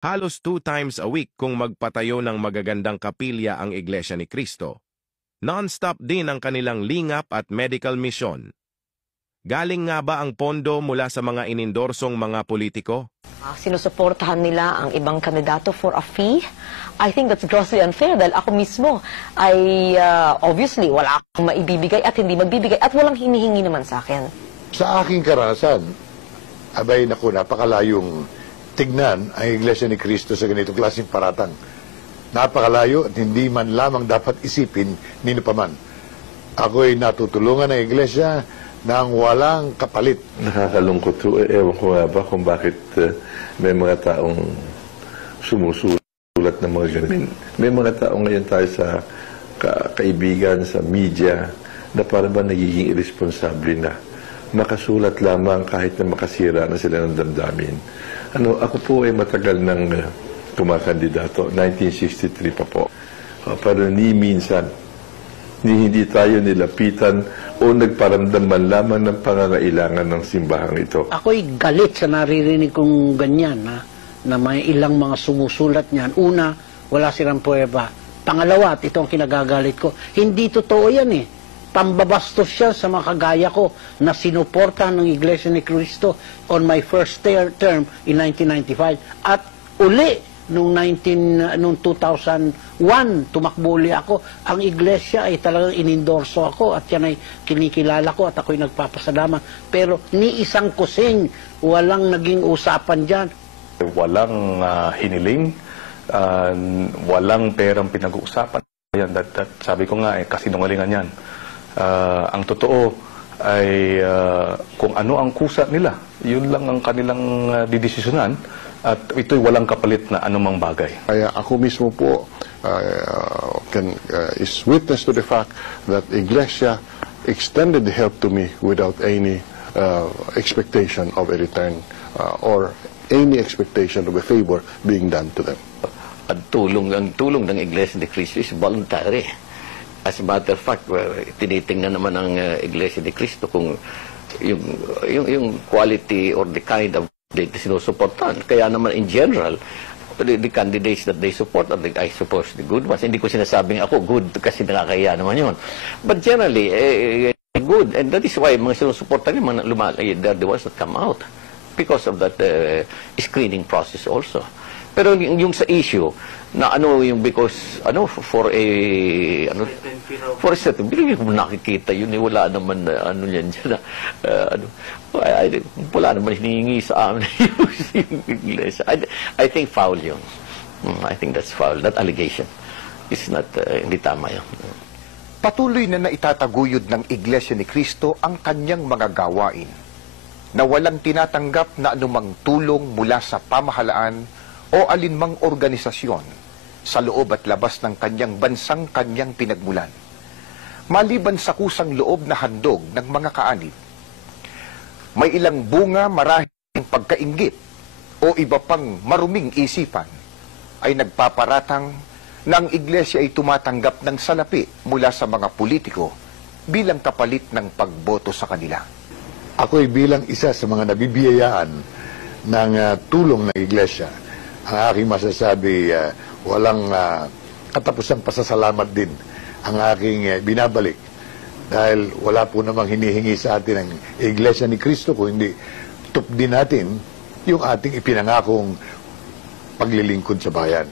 Halos 2 times a week kung magpatayo ng magagandang kapilya ang Iglesia ni Cristo. Non-stop din ang kanilang lingap at medical mission. Galing nga ba ang pondo mula sa mga inindorsong mga politiko? Sinusuportahan nila ang ibang kandidato for a fee. I think that's grossly unfair dahil ako mismo ay obviously wala akong maibibigay at hindi magbibigay at walang hinihingi naman sa akin. Sa aking karanasan, abay naku, napakalayong tignan ang Iglesia ni Cristo sa ganitong klaseng paratang. Napakalayo at hindi man lamang dapat isipin nino paman. Ako'y natutulungan ng Iglesia nang walang kapalit. Nakakalungkot po. Ewan ko nga ba kung bakit may mga taong sumusulat ng mga ganun. May mga taong ngayon tayo sa kaibigan, sa media, na parang ba nagiging irresponsable na. Makasulat lamang kahit na makasira na sila ng damdamin. Ako po ay matagal ng kumakandidato. 1963 pa po. Pero ni minsan, hindi tayo nilapitan o nagparamdam man lamang ng pangangailangan ng simbahang ito. Ako'y galit sa naririnig kong ganyan, na may ilang mga sumusulat niyan. Una, wala silang pruweba. Pangalawa, at ito ang kinagagalit ko, hindi totoo yan eh. Pambabastos siya sa mga kagaya ko na sinuportahan ng Iglesia ni Cristo on my first term in 1995. At uli, noong 2001, tumakbo uli ako. Ang Iglesia ay talagang inendorso ako at yan ay kinikilala ko at ako'y nagpapasalamat. Pero ni isang kusing, walang naging usapan dyan. Walang hiniling, walang perang pinag-uusapan. Sabi ko nga, kasinungalingan yan. Ang totoo ay kung ano ang kusa nila, yun lang ang kanilang didesisyonan. At ito'y walang kapalit na anumang bagay. Kaya ako mismo po is witness to the fact that Iglesia extended the help to me without any expectation of a return or any expectation of a favor being done to them. Ang tulong ng Iglesia ni Cristo is voluntary. As a matter of fact, tinitingnan naman ng Iglesia ni Cristo kung yung quality or the kind of sinusuportan. Kaya naman in general, the candidates that they support, I suppose the good ones. Hindi ko sinasabing ako good kasi nakakaya naman yun. But generally, good. And that is why mga sinusuportan yung they're the ones that come out because of that screening process also. Pero yung sa issue, na yung because, for a certain period, kung nakikita yun, wala naman, yan dyan, wala naman hinihingi sa amin yung Iglesia. I think foul yun. I think that's foul. That allegation is not, hindi tama yun. Patuloy na naitataguyod ng Iglesia ni Cristo ang kanyang mga gawain na walang tinatanggap na anumang tulong mula sa pamahalaan o alinmang organisasyon sa loob at labas ng kanyang bansang kanyang pinagmulan. Maliban sa kusang loob na handog ng mga kaanib, may ilang bunga marahil pagkainggit o iba pang maruming isipan ay nagpaparatang na ang Iglesia ay tumatanggap ng salapi mula sa mga politiko bilang kapalit ng pagboto sa kanila. Ako'y bilang isa sa mga nabibiyayaan ng tulong ng Iglesia. Ang aking masasabi, walang katapusang pasasalamat din ang aking binabalik. Dahil wala po namang hinihingi sa atin ang Iglesia ni Cristo, kung hindi tupdin natin yung ating ipinangakong paglilingkod sa bayan.